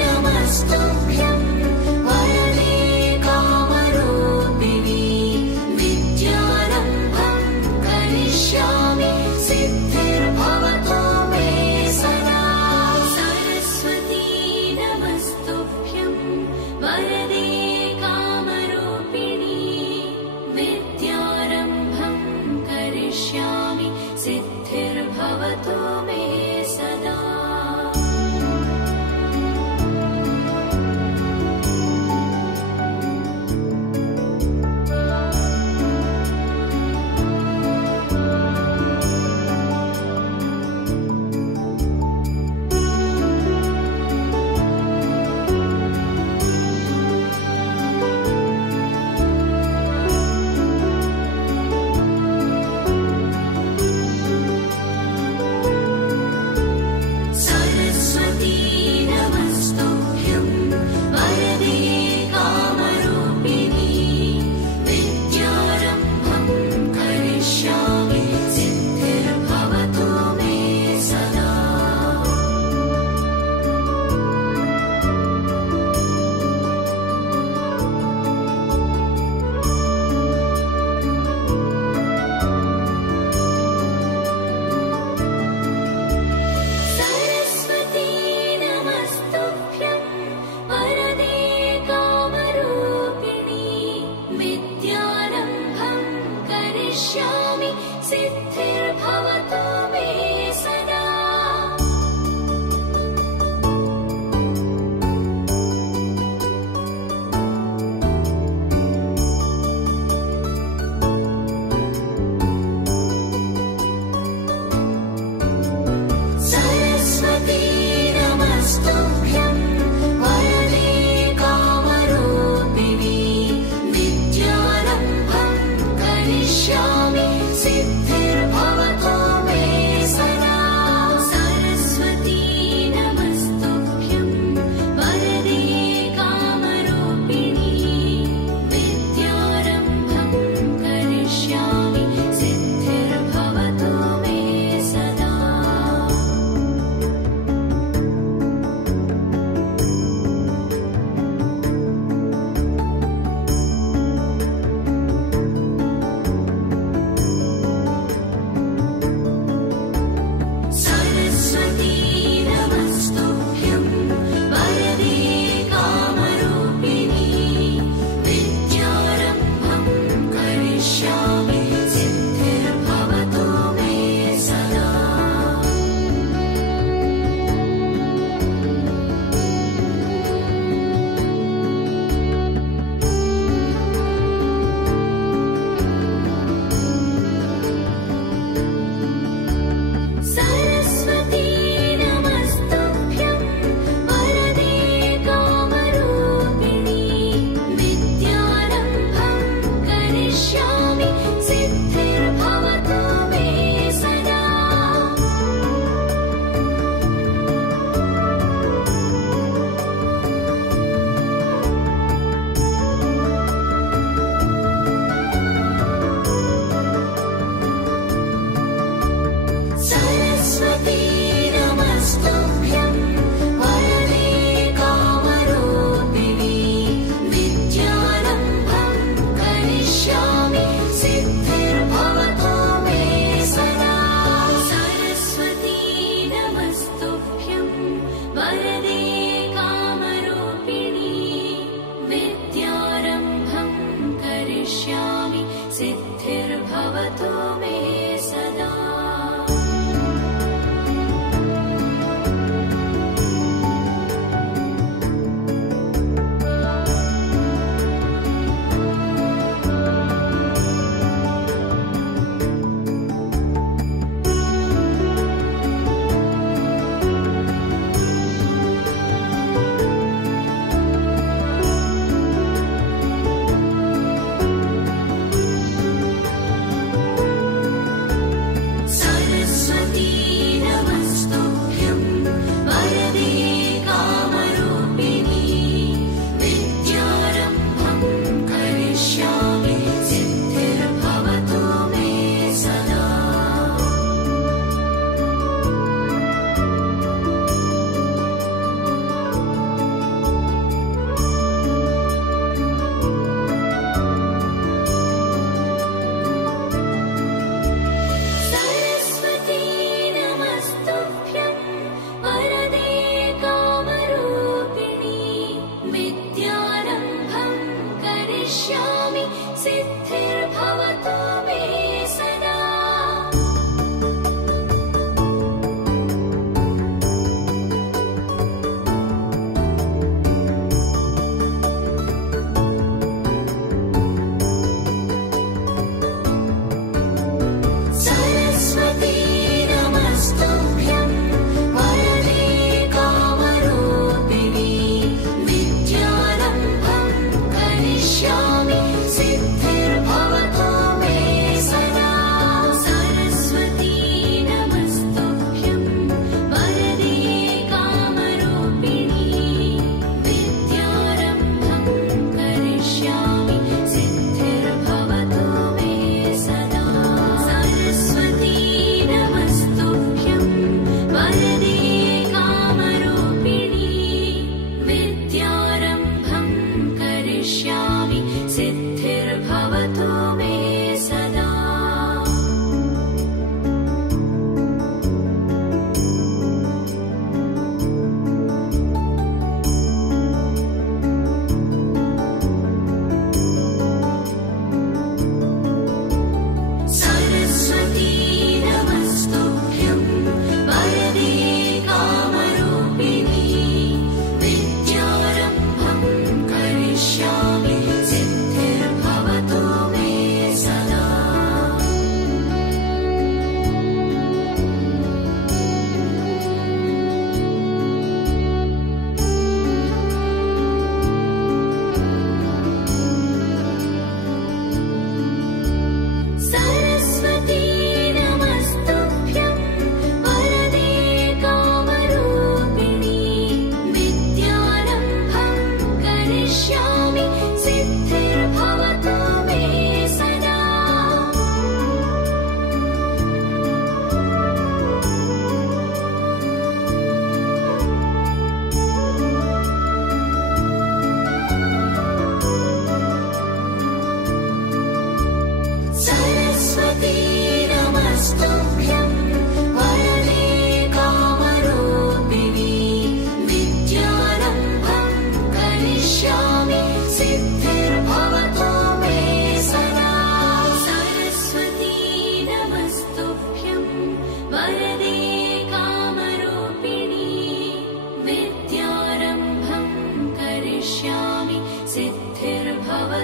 नमस्तुभ्यं वरदे कामरूपिणि विद्यारम्भं करिष्यामि सिद्धिर्भवतु मे सदा सरस्वती नमस्तुभ्यं वरदे कामरूपिणि विद्यारम्भं करिष्यामि सिद्धिर्भवतु मे सदा।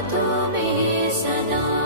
भवतु मे सदा।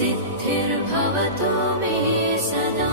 सिद्धिर्भवतु मे सदा।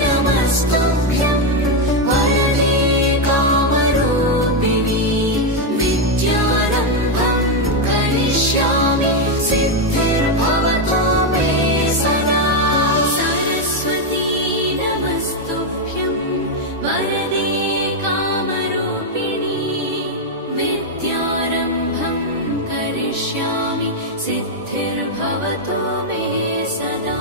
नमस्तुभ्यं वरदे कामरूपिणी विद्यारम्भं करिष्यामि सिद्धिर्भवतु मे सदा सरस्वती नमस्तुभ्यं वरदे कामरूपिणी विद्यारम्भं करिष्यामि सिद्धिर्भवतु मे सदा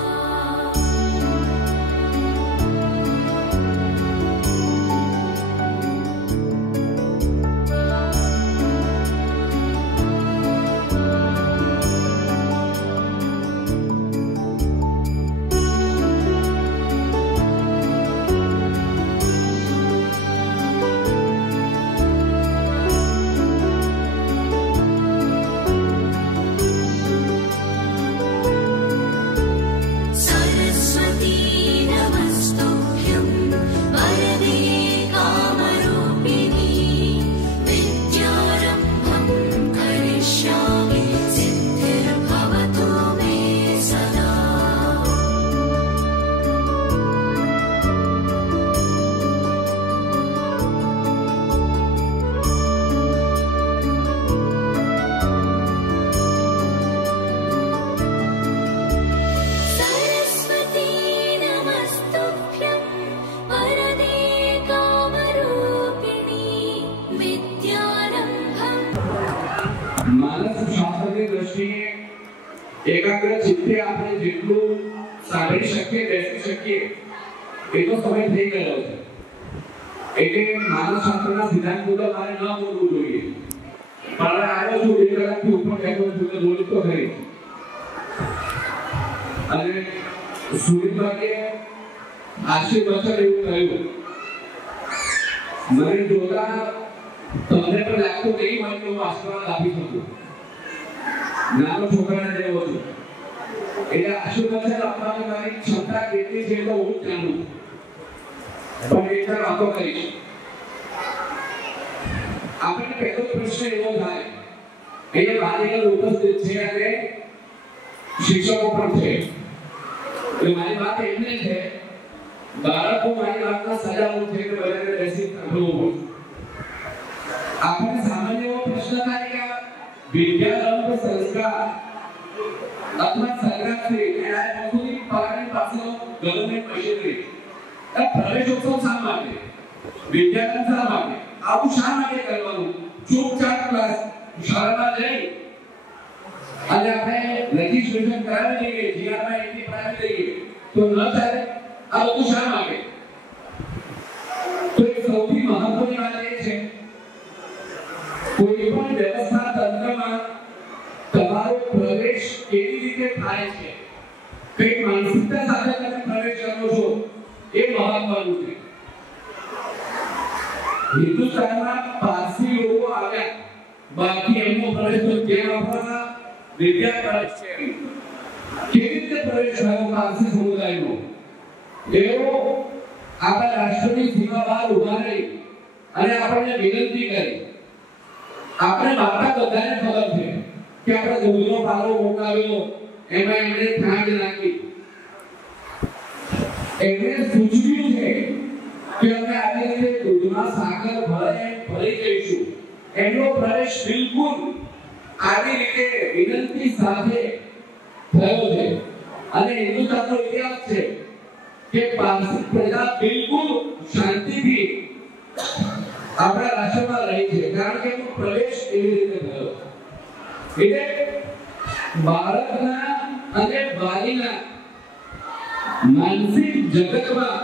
एकाग्र चित्ते આપણે જેટલું સાંભળી શકીએ બેસી શકીએ એટલો સમય થઈ ગયો છે એટલે માનસશાસ્ત્રના સિદ્ધાંત મુજબ મારે ન બોલવું જોઈએ પણ હવે આવ્યો છું 2 કલાકથી ઉપર બેઠો છું તો બોલી તો ખરી અને સુરતભાઈએ આશીર્વાદ એવું કહ્યું મને જોતા તમને પણ લાગતું નહીં હોય તો હું આશીર્વાદ આપી શકું નાનો છોકરાને જેવો છું એટલે આશીર્વાદ આપવાની મારી ક્ષમતા કેટલી છે તો હું જાણું પણ એક વાતો કરીશ આપણે પહેલો પ્રશ્ન એવો થાય કે બાળકો ઉપસ્થિત છે અને શિક્ષકો પણ છે એટલે મારી વાત એમને છે બાળકો મારી વાતના સજાવું છે કે બધાને બેસી સાંભળવું આપણે સામાન્ય એવો પ્રશ્ન થાય કે વિદ્યારંભ સંસ્કાર અથવા સંગ્રામથી એના મજૂરી પગારની પાછળ ગવર્નમેન્ટ મશીનરી આ પ્રવેશોત્સવ શા માટે વિદ્યારંભ શા માટે આવું શા માટે કરવાનું ચૂપચાપ ક્લાસ શાળામાં જઈ અને આપણે રજીસ્ટ્રેશન કરાવી દઈએ જીઆરમાં એન્ટ્રી કરાવી દઈએ તો ન ચાલે આ બધું શા માટે તો એક સૌથી મહત્વની વાત એ છે કોઈ પણ વ્યવસ્થા તંત્રમાં તમારો પ્રવેશ કેવી રીતે થાય છે કઈ માનસિકતા સાથે તમે પ્રવેશ કરો છો એ મહત્વનું છે હિન્દુસ્તાનમાં પારસી લોકો આવ્યા બાકી એમનો પ્રવેશ તો કેમ આપણા વિદ્યા પ્રવેશ છે કેવી રીતે પ્રવેશ થયો પારસી સમુદાયનો એવો આપણા રાષ્ટ્રની સીમા બહાર ઉભા રહી અને આપણને વિનંતી કરી આપણે વાર્તા બધાને ખબર છે કે આપણે દૂધનો પાલો મોકલાવ્યો એમાં એમણે ખાંડ નાખી એમણે સૂચવ્યું છે કે અમે આવી રીતે દૂધમાં સાકર ભરી જઈશું એમનો પ્રવેશ બિલકુલ આવી રીતે વિનંતી સાથે થયો છે અને હિન્દુસ્તાનનો ઇતિહાસ છે કે પારસી પ્રજા બિલકુલ શાંતિથી આપણા રાષ્ટ્રમાં રહી છે કારણ કે એનો પ્રવેશ એવી રીતે થયો એટલે ભારતના અને બાલીના માનસિક જગતમાં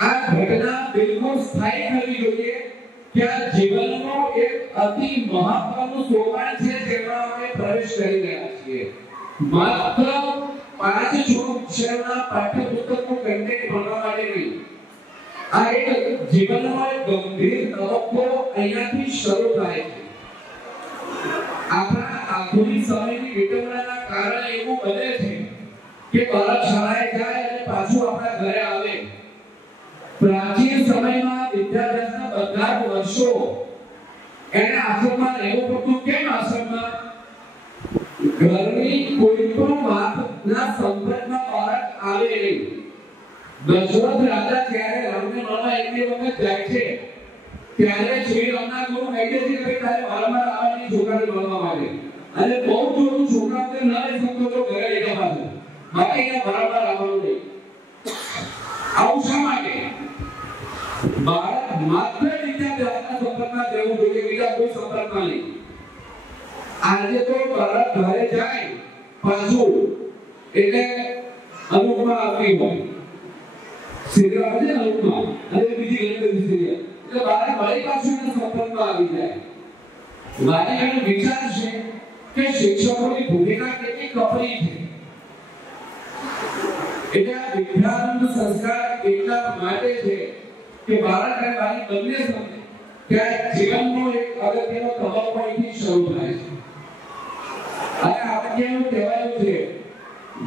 આ ઘટના બિલકુલ સ્થાયી થવી જોઈએ કે આ જીવનનો એક અતિ મહત્વનું સોપાન છે જેમાં આપણે પ્રવેશ કરી રહ્યા છીએ માત્ર 5 વિષયોના પાઠ્યપુસ્તકનું કન્ટેન્ટ ભણવા માટે નહીં આ એક જીવનનો એક ગંભીર તબક્કો અહીંયાથી શરૂ થાય છે આપણા આધુનિક સમયની વિટંબનાના કારણે એવું બને છે કે બાળક શાળાએ જાય અને પાછું આપણા ઘરે આવે પ્રાચીન સમયમાં વિદ્યાભ્યાસના બધા વર્ષો એને આશ્રમમાં રહેવું પડતું કેમ આશ્રમમાં ઘરની કોઈ પણ વાતના સંપર્કમાં બાળક આવે નહીં દશરથ રાજા જ્યારે રામને મળવા એક વખત જાય છે ત્યારે શ્રી રામના ગુરુ કહે છે કે તારે વારંવાર આવવાની છોકરાને મળવા માટે અને બહુ જોરું છોકરાને ન લઈ શકતો તો ઘરે લઈ જવાનું બાકી એને વારંવાર આવવાનું નહીં આવું શા માટે બાળક માત્ર વિદ્યાર્થીના સંપર્કમાં રહેવું જોઈએ બીજા કોઈ સંપર્કમાં નહીં આજે તો બાળક ઘરે જાય પાછું એટલે અનુપમા આપી હોય સિરિયલ આવે છે અનુપમા અને બીજી ઘણી બધી સિરિયલ એટલે બાળક મારી પાસે સંપર્કમાં આવી જાય મારી એનો વિચાર છે કે શિક્ષકોની ભૂમિકા કેટલી કપરી છે એટલે આ વિદ્યારંભ સંસ્કાર એટલા માટે છે કે બાળક અને બાળકી બંને સમજે કે જીવનનો એક અગત્યનો તબક્કો અહીંથી શરૂ થાય છે અને આપણે કેવું કહેવાયું છે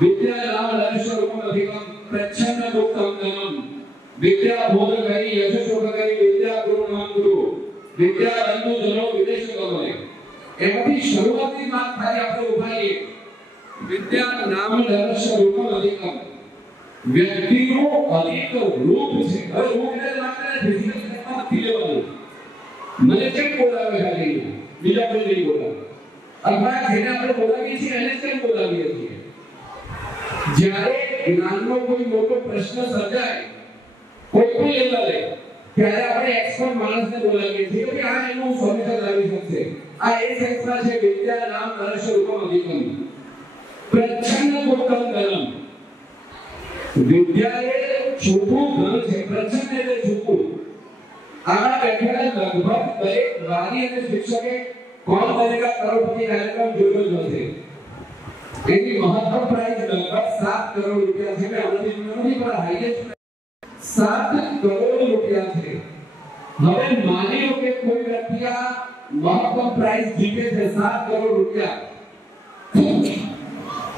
વિદ્યા નામ લક્ષ્યરૂપમ અધિકમ પ્રચ્છન્ન મુક્તમ ધનમ વિદ્યા ભોગ કરી યશસ્વ કરી વિદ્યા ગુરુ નામ ગુરુ વિદ્યા બંધુ જનો વિદેશ ગમે એમાંથી શરૂઆતની વાત થાય આપણે ઉભાઈએ વિદ્યા નામ લક્ષ્યરૂપમ અધિકમ વ્યક્તિનો અનેક રૂપ છે હવે રૂપ એટલે માત્ર ફિઝિકલ સેન્સમાં નથી લેવાનું મને કેમ બોલાવે ખાલી બીજા કોઈ નહીં બોલાવે અથવા જેને આપણે બોલાવીએ છીએ એને કેમ બોલાવીએ છીએ જ્યારે જ્ઞાનનો કોઈ મોટો પ્રશ્ન સર્જાય કોઈ પણ લેવલે ત્યારે આપણે એક્સપર્ટ માણસને બોલાવીએ છીએ કે આ એનું સોલ્યુશન લાવી શકશે આ એ સંસ્થા છે વિદ્યા નામ નરસ્વરૂપમ અધિકમ પ્રચ્છન્ન મુક્તમ ધનમ વિદ્યા એ છૂપું ધન છે પ્રચ્છન્ન એટલે છૂપું આગળ બેઠેલા લગભગ દરેક વાલી અને શિક્ષકે કોણ બનેગા કરોડપતિ કાર્યક્રમ જોયો જ હશે એની મહત્તમ પ્રાઇસ લગભગ 7 કરોડ રૂપિયા છે મેં હમણાં નથી પણ હાઈએસ્ટ 7 કરોડ રૂપિયા છે હવે માની લો કે કોઈ વ્યક્તિ આ મહત્તમ પ્રાઇસ જીતે છે 7 કરોડ રૂપિયા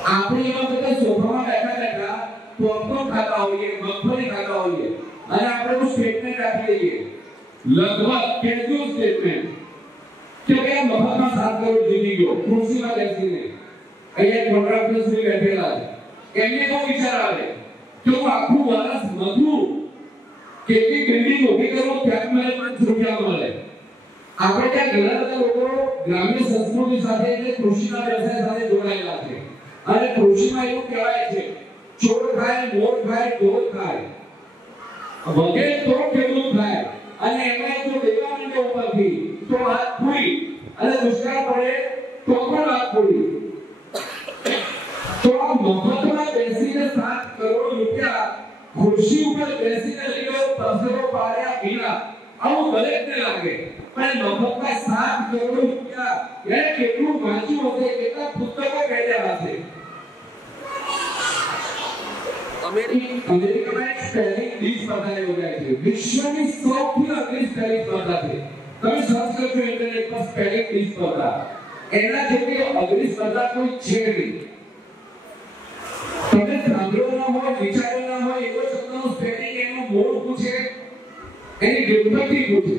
આપણે એવા બધા સોફામાં બેઠા બેઠા પોપકોર્ન ખાતા હોઈએ મગફળી ખાતા હોઈએ અને આપણે કોઈ સ્ટેટમેન્ટ આપી દઈએ લગભગ કેટલું સ્ટેટમેન્ટ કે ભાઈ મફતમાં 7 કરોડ જીતી ગયો ખુરશીમાં બેસીને અહીંયા કોન્ટ્રાક્ટર્સની બેઠેલા છે એમને કોઈ વિચાર આવે કે હું આખું વર્ષ મજૂર કેટલી બિલ્ડિંગ ઊભી કરું ત્યાં મને 5 રૂપિયા મળે આપણે ત્યાં ઘણા બધા લોકો ગ્રામ્ય સંસ્કૃતિ સાથે એટલે કૃષિના વ્યવસાય સાથે જોડાયેલા છે અને કૃષિમાં એવું કહેવાય છે ચોર ખાય મોર ખાય ઢોર ખાય વગેરે તો ખેડૂત ખાય અને એમાં જો દેવા માંડે ઉપરથી તો હાથ ખોઈ અને દુષ્કાળ પડે તો પણ હાથ ખોઈ તો આ મફતમાં બેસીને 7 કરોડ રૂપિયા ખુરશી ઉપર બેસીને લઈ ગયો પરસેવો પાડ્યા વિના આવું દરેકને લાગે પણ મફતમાં 7 કરોડ રૂપિયા એને કેટલું વાંચ્યું હશે કેટલા પુસ્તકો પહેર્યા હશે અમેરિકામાં એક સ્પેલિંગ બી સ્પર્ધા યોજાય છે વિશ્વની સૌથી અઘરી સ્પેલિંગ સ્પર્ધા છે તમે સર્ચ કરજો ઇન્ટરનેટ પર સ્પેલિંગ બી સ્પર્ધા એના જેવી અઘરી સ્પર્ધા કોઈ છે નહીં તમે સાંભળ્યો ન હોય વિચાર્યો ન હોય એવો શબ્દનો સ્પેલિંગ એનું મૂળ પૂછે એની વ્યુત્પત્તિ પૂછે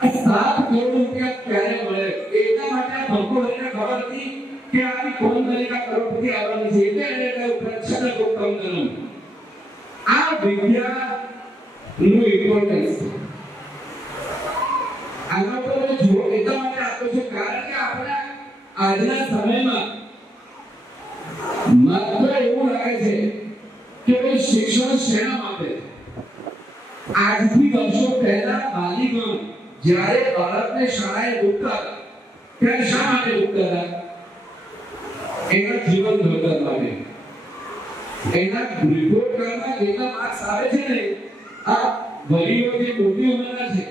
આ 7 કરોડ રૂપિયા ક્યારે મળે એટલા માટે આ ભક્તોને ખબર હતી કે આની કોણ બનેગા કરોડપતિ આવવાની છે એટલે એને કહ્યું પ્રચ્છન્ન મુક્તમ ધનમ આ વિદ્યા નું ઇમ્પોર્ટન્સ આના પર જો એટલા માટે આપો છો કારણ કે આપણે આજના સમયમાં માત્ર એવું લાગે છે કે ભાઈ શિક્ષણ શેના માટે આજથી વર્ષો પહેલા બાલીગણ જ્યારે બાળકને શાળાએ મૂકતા ત્યારે શા માટે મૂકતા હતા એના જીવન ઘડતર માટે એના રિપોર્ટ કાર્ડમાં જેટલા માર્ક્સ આવે છે ને આ વડીલો જે મોટી ઉંમરના છે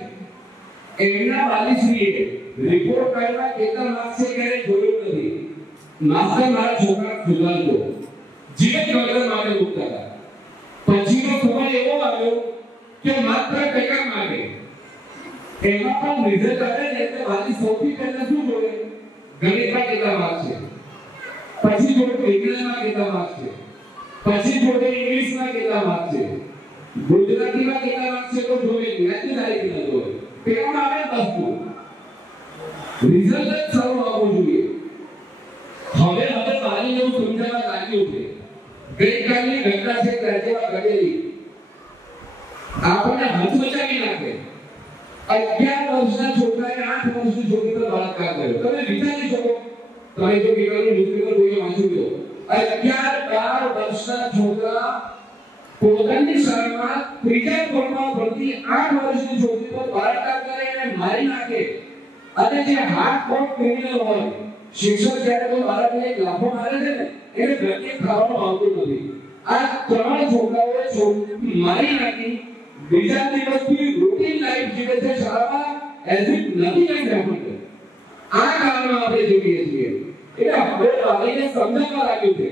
એમના વાલીશ્રીએ રિપોર્ટ કાર્ડમાં કેટલા માર્ક્સ છે ક્યારે જોયું નથી માસ્ટર મારા છોકરા સુધારજો જીવન ઘડતર માટે મૂકતા હતા પછીનો સમય એવો આવ્યો કે માત્ર ટકા માટે એમાં પણ રિઝલ્ટ આવે ને એટલે વાલી સૌથી પહેલા શું જોવે ગણિતમાં કેટલા માર્ક્સ છે પછી જોડે વિજ્ઞાનમાં કેટલા માર્ક્સ છે પછી જોડે ઇંગ્લિશમાં કેટલા માર્ક્સ છે ગુજરાતીમાં કેટલા માર્ક્સ છે તો જોવે જ્ઞાનની તારીખ ન જોવે પેપર આવે 10 રિઝલ્ટ જ સારું આવવું જોઈએ હવે વાલી એવું સમજાવવા લાગ્યું છે ગઈકાલની ઘટના છે રાજ્યમાં ઘટેલી આપણને હચમચાવી નાખે. 11 વર્ષના છોકરાએ 8 વર્ષની છોકરી પર બળાત્કાર કર્યો. તમે વિચારી શકો, તમે જો કેવાનું ન્યૂઝપેપર કોઈ વાંચ્યું તો 11-12 વર્ષના છોકરા પોતાની શાળામાં ત્રીજા ધોરણમાં ભણતી 8 વર્ષની છોકરી પર બળાત્કાર કરે અને મારી નાખે. અને જે હાર્ડકોર ક્રિમિનલ હોય, શિક્ષક જ્યારે કોઈ બાળકને લાફો મારે છે ને એને ઘરને ખાવાનું આવતું નથી. આ 3 છોકરાઓએ છોકરી મારી નાખી. બીજા દિવસથી રૂટીન લાઈફ જીવે છે શાળામાં, એઝ ઇટ નથિંગ હેપન્ડ. આ કારણમાં આપણે જોઈએ છીએ. એટલે હવે વાલીને સમજાવવા લાગ્યું છે.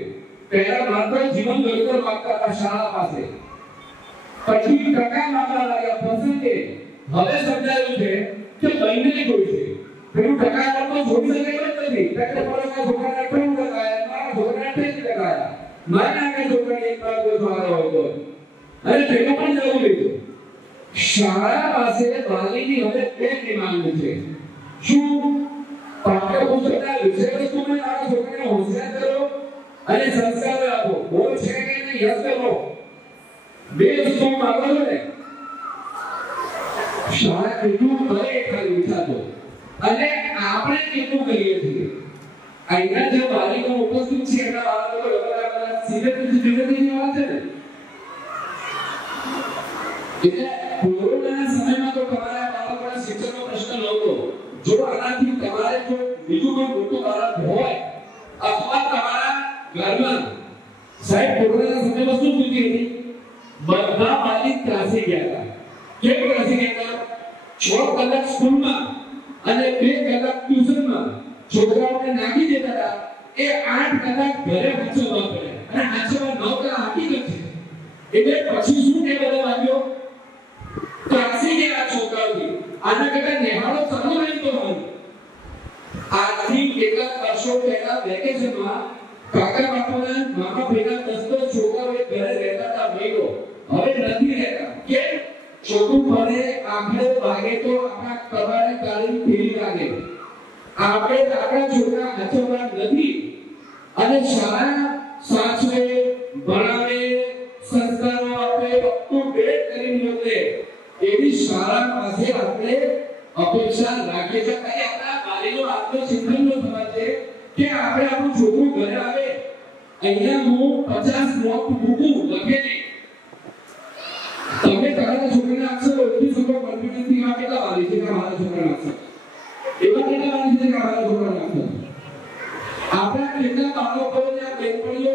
પહેલા માત્ર જીવન ઘડતર માંગતા હતા શાળા પાસે, પછી ટકા માંગવા લાગ્યા, પર્સન્ટેજ. હવે સમજાયું છે કે બંને જોઈ છે. પેલું ટકા તો છોડી શકાય જ નથી. ટકા પડોશના છોકરાને 98% મારા છોકરાને 83%. મારા કે છોકરાને એક વાર કોઈ સવાલ હોય તો અને તેનો પણ જવું લીધું. શાળા પાસે વાલીની હવે બે ડિમાન્ડ છે. શું પાઠ્યપુસ્તકના વિષય વસ્તુને મારા છોકરાને હોશિયાર કરો અને સંસ્કાર આપો. બોલ છે કે નહીં, યસ કરો. બે વસ્તુ માંગો છો ને. શાળા કેટલું કરે ખાલી વિચારજો. અને આપણે કેટલું કરીએ છીએ. અહીંયા જે વાલીઓ ઉપસ્થિત છે એના બાળકો બધા સિરિયસની વાત છે ને. એટલે કોરોનાના સમયમાં તો તમારા બાળકોના શિક્ષણનો પ્રશ્ન નહોતો. જો આનાથી તમારે જો બીજું કોઈ મોટું બાળક હોય અથવા તમારા ઘરમાં સાહેબ કોરોનાના સમયમાં શું થયું હતી, બધા વાલી ત્રાસી ગયા હતા. કેમ ત્રાસી ગયા હતા? 6 કલાક સ્કૂલમાં અને 2 કલાક ટ્યુશનમાં છોકરાઓને નાખી દેતા હતા. એ 8 કલાક ઘરે વાંચવા પડે અને વાંચવા 9 કલાક હકીકત છે. એટલે પછી શું કે બધા વાગ્યો ત્રાસી ગયા છોકરાઓથી. આના કરતા નિહાળો સારો રહેતો હોય. આજથી કેટલાક વર્ષો પહેલા વેકેશનમાં કાકા બાપુના મામા ભેગા 10 છોકરાઓ એક ઘરે રહેતા હતા મહિનો. હવે નથી રહેતા. કેમ? છોકરું ભણે, આંખે વાગે તો આપણા કબારે કાઢીને ફેરી લાગે. આપણે આપણા છોકરા હાથોમાં નથી અને શાળા સાચવે, ભણાવે, સંસ્કારો આપે, અપ ટુ ડેટ કરીને મોકલે. એવી શાળા પાસે આપણે અપેક્ષા રાખીએ છીએ. અને આપણા વાલીનો આત્મચિંતનનો સવાલ છે કે આપણે આપણું છોકરું ઘરે આવે, અહીંયા હું 50 નોટ મૂકું લખેલી, તમે તમારા છોકરાને અક્ષર ઓળખી શકો કોન્ફિડન્સથી. આ કેટલા વાલી છે કે મારા છોકરાને અક્ષર એવા કેટલા વાલી છે કે મારા છોકરાને અક્ષર. આપણા કેટલા બાળકોને આ બેનપણીઓ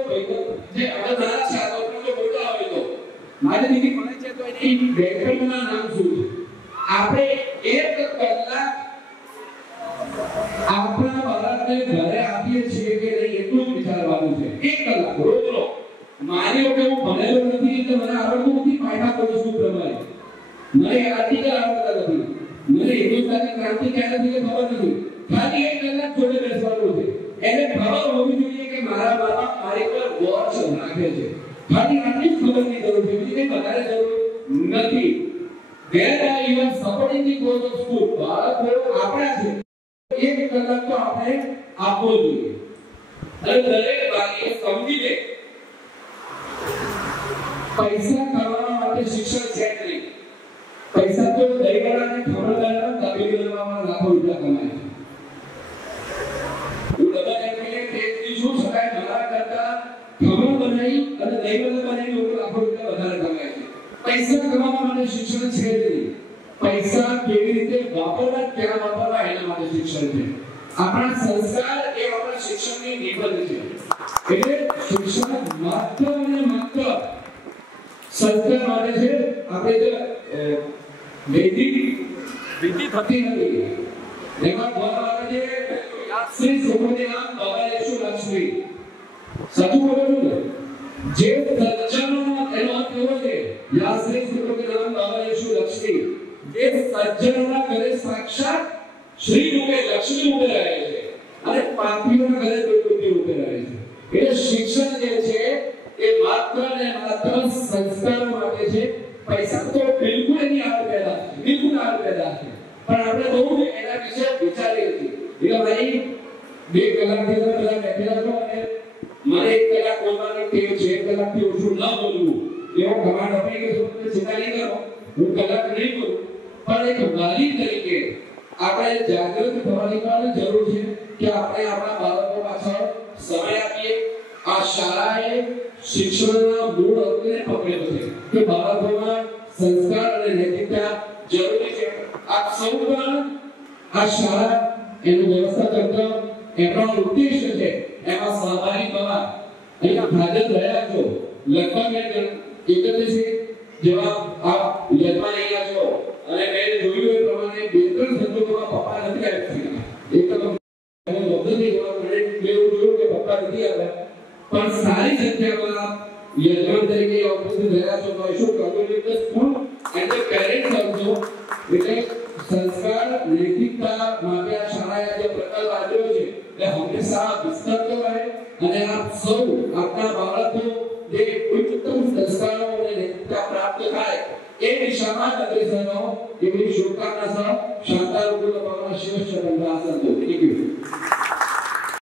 જે હવે નાના છે, આ લોકો મોટા હોય તો મારી દીદી મને છે તો એની બેનપણીઓના નામ શું છે. આપણે 1 કલાક આપણા બાળકને ઘરે આપીએ છીએ કે નહીં એટલું જ વિચારવાનું છે. 1 કલાક રોજનો. મારી વખતે હું ભણેલો નથી એટલે મને આવડતું નથી પાયથા કોડ શું પ્રમાણે, મને આર્ટિકલ આવડતા નથી, મને હિન્દુસ્તાની ક્રાંતિ ક્યારે થઈ ખબર નથી. ખાલી 1 કલાક જોડે બેસવાનું છે. એને ખબર હોવી જોઈએ કે મારા બાપ મારી પર વોચ રાખે છે. ખાલી આટલી જ ખબરની જરૂર છે, બીજી કઈ વધારે જરૂર નથી. There are even supporting the cause of school. બાળકો આપણા છે. 1 કલાક તો આપણે આપવો જોઈએ. અને દરેક વાલીએ સમજી લે પૈસા કમાવા માટે શિક્ષણ છે નહીં. પૈસા તો દહીંવડાને ખમણદારના તબેલી બનાવવામાં લાખો રૂપિયા કમાય છે. હું બધા એમ કહે કે તેજી શું શકાય મારા કરતા ખમણ બનાવી અને દહીંવડા બનાવી લોકો લાખો રૂપિયા વધારે કમાય છે. પૈસા કમાવા માટે શિક્ષણ છે નહીં. પૈસા કેવી રીતે વાપરવા, ક્યાં વાપરવા એના માટે શિક્ષણ છે. આપણા સંસ્કાર એ આપણા શિક્ષણની નિબંધ છે. એટલે શિક્ષણ માત્ર અને માત્ર સંસ્કાર માટે છે. આપણે જે વૈદિક વિધિ થતી નથી એમાં બોલવા છે શ્રી સુખદેવ બાબાલેશુ લક્ષ્મી. સાચું બોલું છું ને? જે સજ્જનો એનો અર્થ એવો છે યા શ્રી સુખદેવ બાબાલેશુ લક્ષ્મી. જે સજ્જનોના ઘરે સાક્ષાત શ્રી રૂપે લક્ષ્મી રૂપે રહે છે અને પાપીઓના ઘરે દુર્ગતિ રૂપે રહે છે. એટલે શિક્ષણ જે છે એ માત્ર ને માત્ર સંસ્કારો માટે છે. પૈસા તો બિલકુલ એની આડ પેદા છે, બિલકુલ આડ પેદા છે. પણ આપણે બહુ એના વિશે વિચારીએ છીએ. એટલે ભાઈ 2 કલાકથી પેલા બેઠેલા છો અને મને 1 કલાક બોલવાની ટેવ છે, 1 કલાકથી ઓછું ન બોલવું એવો કમાન્ડ અપાઈ ગયો છે ચિંતા નહીં કરો હું કલાક નહીં કરું પણ એક વાલી તરીકે આપણે જાગૃત થવાની પણ જરૂર છે કે આપણે આપણા બાળકો પાછળ સમય આપીએ આ શાળાએ શિક્ષણના મૂળ અર્થને પકડેલો છે કે બાળકોમાં સંસ્કાર અને નૈતિકતા જરૂરી છે આપ સૌ પણ આ શાળા એનું વ્યવસ્થા તંત્ર એનો ઉદ્દેશ્ય છે એમાં સહભાગી થવા અહીંયા હાજર રહ્યા છો લગભગ 31 જેવા આપ યજમાન અહીંયા છો અને મેં જોયું એ પ્રમાણે બે ત્રણ સંજોગોમાં પપ્પા નથી આવ્યા એક તો લગ્નની વાત મને એવું જોયું કે પપ્પા નથી આવ્યા પણ સારી સંખ્યામાં યજમાન તરીકે ઉપસ્થિત રહ્યા છો તો શું community school and the parents also એટલે સંસ્કાર નૈતિકતા માટે આ શાળાએ જે પ્રકલ્પ આપ્યો છે એ હંમેશા વિસ્તરતો રહે અને આપ સૌ આપના બાળકો જે ઉચ્ચતમ સંસ્કારો અને નૈતિકતા પ્રાપ્ત થાય એ દિશામાં અગ્રેસર એવી શુભકામના સહ શાંતારૂપ ભગવાન શિવ શરણ દાસ થેન્ક યુ